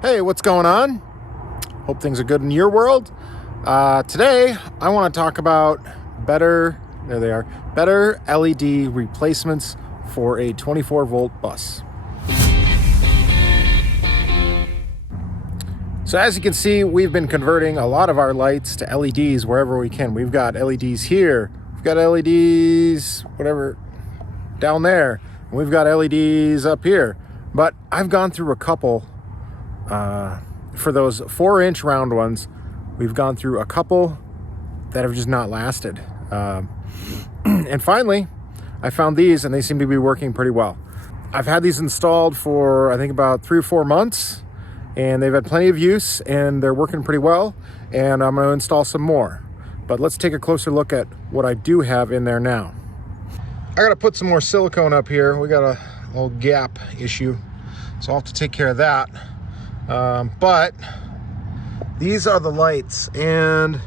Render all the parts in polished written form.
Hey, what's going on? Hope things are good in your world. Today, I want to talk about better LED replacements for a 24-volt bus. So as you can see, we've been converting a lot of our lights to LEDs wherever we can. We've got LEDs here, we've got LEDs, whatever, down there, and we've got LEDs up here. But I've gone through a couple. For those 4-inch round ones, we've gone through a couple that have just not lasted. And finally, I found these, and they seem to be working pretty well. I've had these installed for, I think, about 3 or 4 months, and they've had plenty of use, and they're working pretty well, and I'm going to install some more. But let's take a closer look at what I do have in there now. I got to put some more silicone up here. We got a little gap issue, so I'll have to take care of that. But these are the lights, and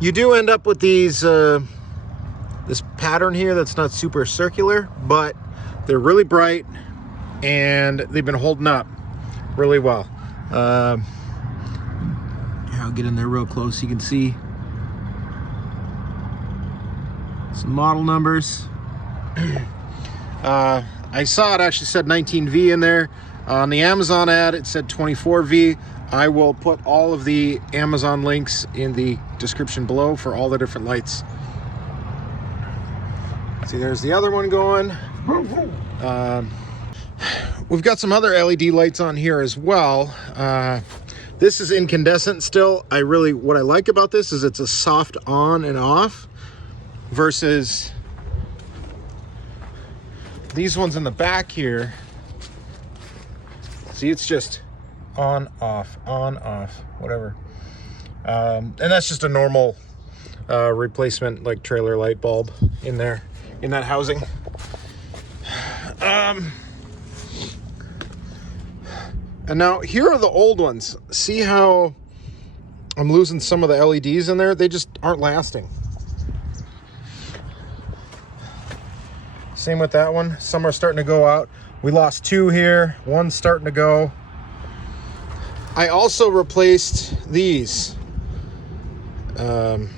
you do end up with these this pattern here that's not super circular, but they're really bright and they've been holding up really well. Here, I'll get in there real close. You can see some model numbers. I saw it actually said 19V in there. On the Amazon ad, it said 24V. I will put all of the Amazon links in the description below for all the different lights. See, there's the other one going. We've got some other LED lights on here as well. This is incandescent still. What I like about this is it's a soft on and off versus these ones in the back here. See, it's just on, off, whatever. And that's just a normal replacement, like trailer light bulb in there, in that housing. And now here are the old ones. See how I'm losing some of the LEDs in there? They just aren't lasting. Same with that one. Some are starting to go out. We lost 2 here, 1's starting to go. I also replaced these. And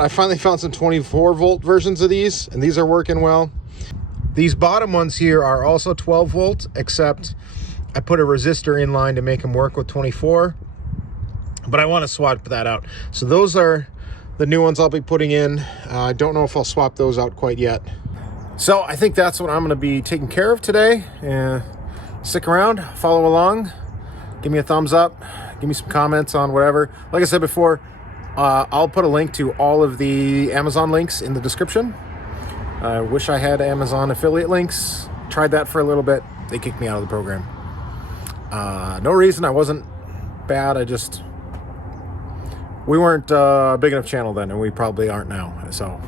I finally found some 24-volt versions of these, and these are working well. These bottom ones here are also 12 volt, except I put a resistor in line to make them work with 24. But I want to swap that out. So those are the new ones I'll be putting in. I don't know if I'll swap those out quite yet. So I think that's what I'm going to be taking care of today. Stick around, follow along, give me a thumbs up, give me some comments on whatever. Like I said before, I'll put a link to all of the Amazon links in the description. I wish I had Amazon affiliate links. Tried that for a little bit. They kicked me out of the program. No reason. I wasn't bad. We weren't a big enough channel then, and we probably aren't now. So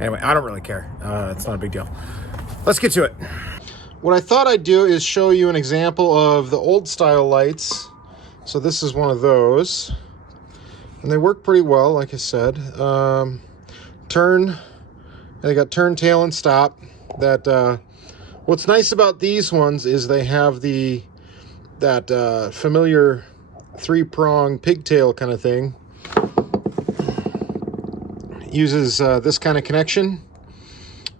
anyway, I don't really care. It's not a big deal. Let's get to it. What I thought I'd do is show you an example of the old style lights. So this is one of those. And they work pretty well, like I said. They got turn, tail, and stop. What's nice about these ones is they have that familiar 3-prong pigtail kind of thing. Uses this kind of connection,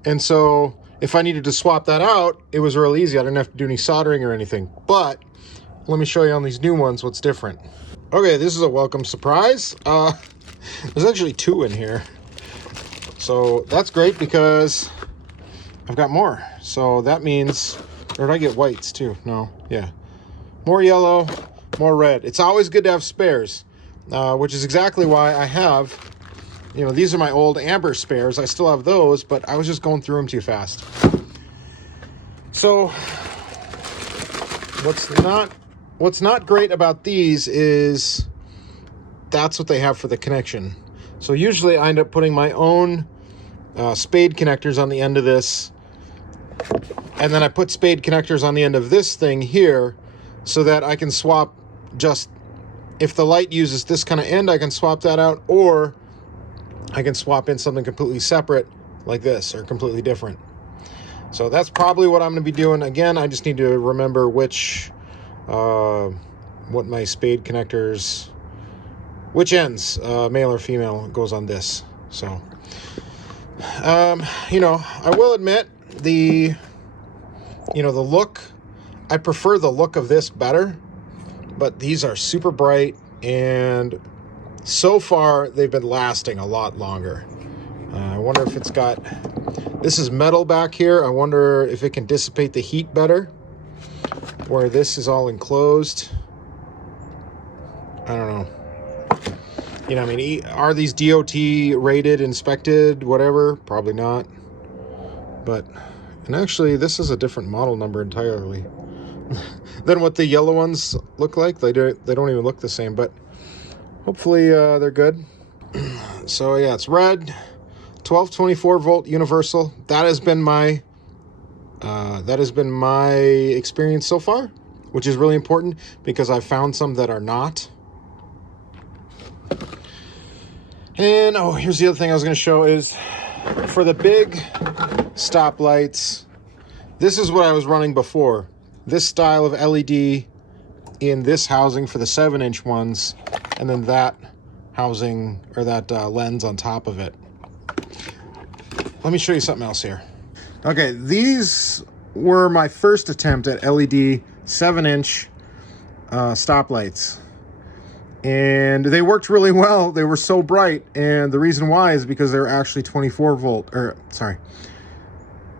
and so if I needed to swap that out, it was real easy. I didn't have to do any soldering or anything. But let me show you on these new ones what's different. Okay, this is a welcome surprise. There's actually 2 in here, so that's great because I've got more. So that means, or did I get whites too? No, yeah, more yellow, more red. It's always good to have spares, which is exactly why I have. These are my old amber spares. I still have those, but I was just going through them too fast. So what's not great about these is that's what they have for the connection. So usually I end up putting my own spade connectors on the end of this, and then I put spade connectors on the end of this thing here so that I can swap just, if the light uses this kind of end, I can swap that out, or I can swap in something completely separate like this, or completely different. So that's probably what I'm going to be doing. Again, I just need to remember which, what my spade connectors, which ends, male or female, goes on this. So, you know, I will admit the look, I prefer the look of this better, but these are super bright, and so far they've been lasting a lot longer. I wonder if it's got, this is metal back here. I wonder if it can dissipate the heat better, where this is all enclosed. I don't know. You know, I mean, are these DOT rated, inspected, whatever? Probably not. But, and actually, this is a different model number entirely than what the yellow ones look like. They don't even look the same, but hopefully they're good. So yeah, it's red, 1224 volt universal. That has been my experience so far, which is really important because I've found some that are not. And oh, here's the other thing I was going to show is for the big stoplights, this is what I was running before. This style of LED in this housing for the 7-inch ones, and then that housing or that lens on top of it. Let me show you something else here. Okay, these were my first attempt at LED 7-inch stoplights. And they worked really well. They were so bright. And the reason why is because they were actually 24 volt, or sorry,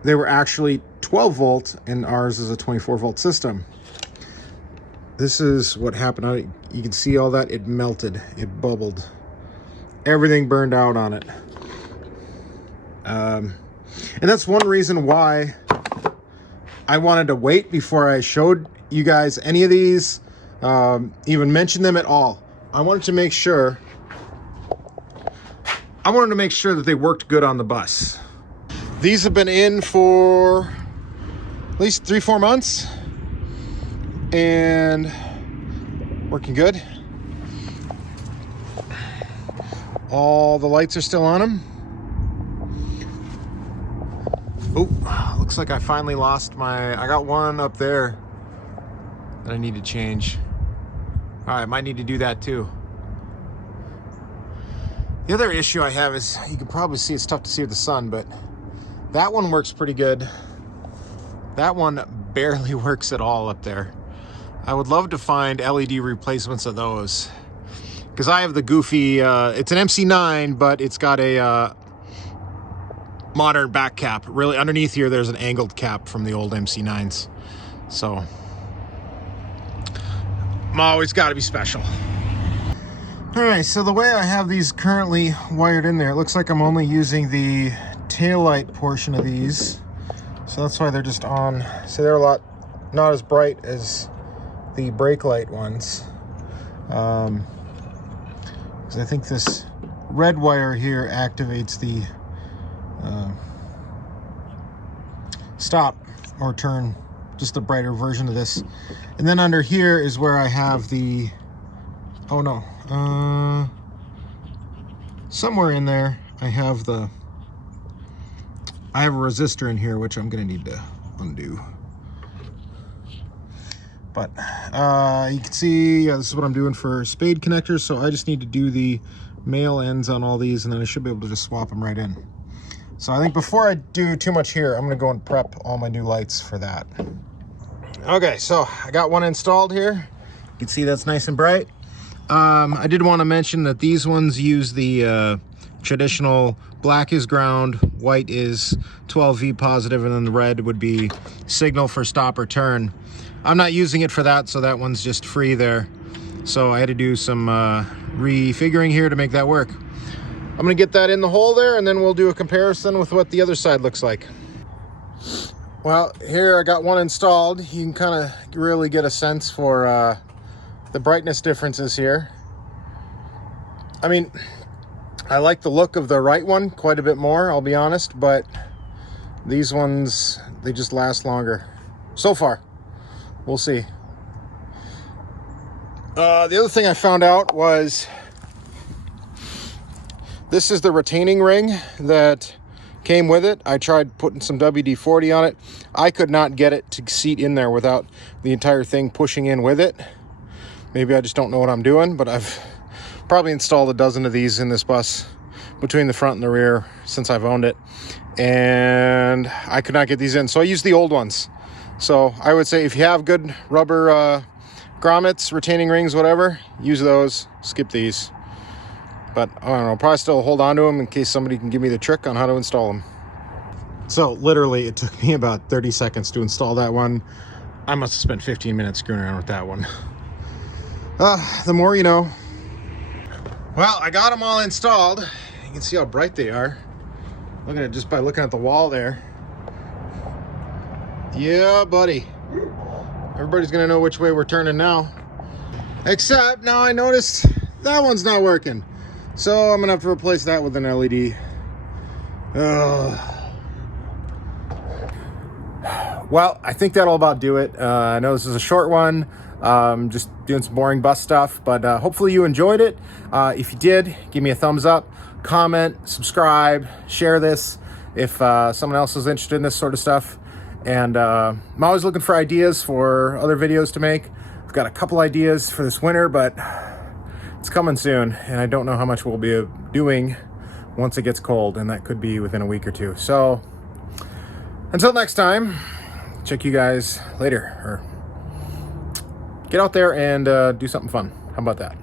they were actually 12 volt, and ours is a 24 volt system. This is what happened. You can see all that. It melted. It bubbled. Everything burned out on it. And that's one reason why I wanted to wait before I showed you guys any of these, even mention them at all. I wanted to make sure that they worked good on the bus. These have been in for at least 3-4 months and working good. All the lights are still on them. Oh, looks like I finally lost I got one up there that I need to change. All right, I might need to do that too. The other issue I have is, you can probably see, it's tough to see with the sun, but that one works pretty good. That one barely works at all up there. I would love to find LED replacements of those, because I have the goofy, it's an MC9, but it's got a modern back cap. Really, underneath here, there's an angled cap from the old MC9s. So, it's got to be special. All right, so the way I have these currently wired in there, it looks like I'm only using the taillight portion of these. So that's why they're just on. So they're a lot, not as bright as the brake light ones. Because I think this red wire here activates the stop or turn, just the brighter version of this. And then under here is where I have the, oh no, somewhere in there I have a resistor in here, which I'm gonna need to undo. But you can see, yeah, this is what I'm doing for spade connectors. So I just need to do the male ends on all these, and then I should be able to just swap them right in. So I think before I do too much here, I'm gonna go and prep all my new lights for that. Okay, so I got one installed here. You can see that's nice and bright. I did want to mention that these ones use the traditional black is ground, white is 12V positive, and then the red would be signal for stop or turn. I'm not using it for that, so that one's just free there. So I had to do some refiguring here to make that work. I'm gonna get that in the hole there, and then we'll do a comparison with what the other side looks like. Well, here I got one installed. You can kind of really get a sense for the brightness differences here. I mean, I like the look of the right one quite a bit more, I'll be honest, but these ones, they just last longer. So far, we'll see. The other thing I found out was this is the retaining ring that came with it. I tried putting some WD-40 on it. I could not get it to seat in there without the entire thing pushing in with it. Maybe I just don't know what I'm doing, but I've probably installed a dozen of these in this bus between the front and the rear since I've owned it, and I could not get these in, so I used the old ones. So I would say if you have good rubber grommets, retaining rings, whatever, use those, skip these. But I don't know, I'll probably still hold on to them in case somebody can give me the trick on how to install them. So literally it took me about 30 seconds to install that one. I must have spent 15 minutes screwing around with that one. The more you know. Well, I got them all installed. You can see how bright they are. Look at it just by looking at the wall there. Yeah, buddy. Everybody's gonna know which way we're turning now. Except now I noticed that one's not working. So I'm gonna have to replace that with an LED. Well, I think that'll about do it. I know this is a short one. Just doing some boring bus stuff, but hopefully you enjoyed it. If you did, give me a thumbs up, comment, subscribe, share this if someone else is interested in this sort of stuff. And I'm always looking for ideas for other videos to make. I've got a couple ideas for this winter, but it's coming soon, and I don't know how much we'll be doing once it gets cold, and that could be within a week or two. So until next time, check you guys later, or get out there and do something fun. How about that?